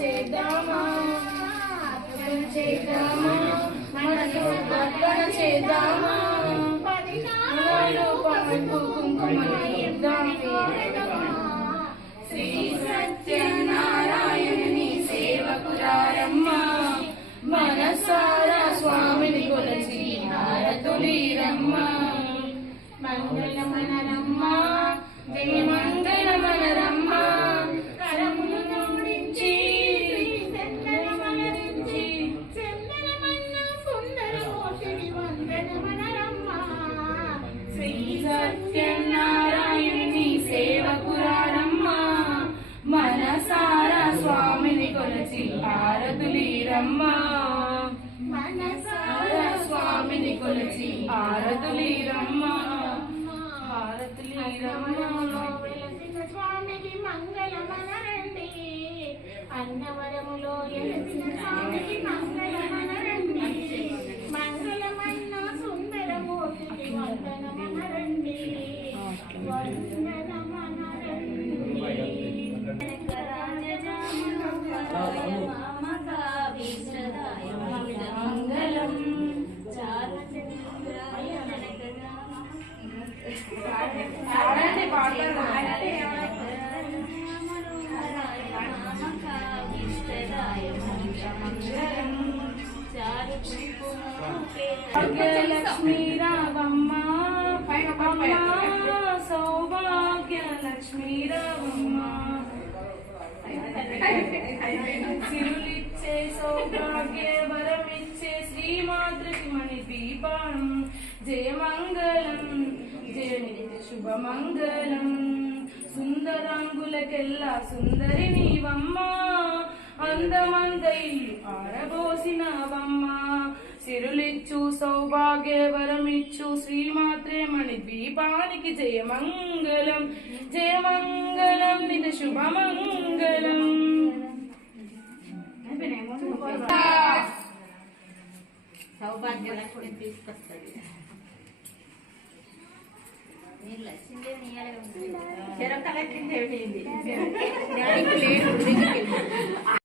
చేద్దామా చేద్దామా మనసు అర్పణ చేద్దామా పసుపు కుంకుమలు శ్రీ సత్యనారాయణుని సేవకురారమ్మ మనసారా స్వామిని కొలచి హారతులీరమ్మ మంగళమనరమ్మ జయ మంగళమనరమ్మ కరములు జోడించి చందనమలరించి చందనమన్న సుందర మోషిని వందనమనరమ్మ శ్రీ సత్యనారాయణుని సేవకురారమ్మ మనసారా స్వామిని కొలచి హారతులీరమ్మ మనసారా స్వామిని కొలచి హారతులీరమ్మ వెలసిన స్వామికి మంగళమనరండి అన్నవరములో వెలసిన స్వామికి మంగళమనరండి మంగళమన్న సుందరమూర్తికి వందనమనరండి మంగళం లక్ష్మీ రావమ్మ సౌభాగ్య లక్ష్మీ రావమ్మ సిరులిచ్చే సౌభాగ్య వరమిచ్చే శ్రీమాతృకి మణి దీపానం జయమంగళం జయ నిత్య శుభమంగళం సుందరాంగులకెల్లా సుందరి నీవమ్మ అందమంద ఇల్లు ఆరబోసినవమ్మ సిరులిచ్చు సౌభాగ్య వరమిచ్చు శ్రీమాత్రే మణి దీపానికి జయమంగళం జయమంగళం నిత్య శుభమంగళం సౌభాగ్య లక్ష్మి తీసుకొస్తుంది నీళ్ళు వచ్చిందే నీయాలే ఉంటుంది చెరొక్క లక్ష్మి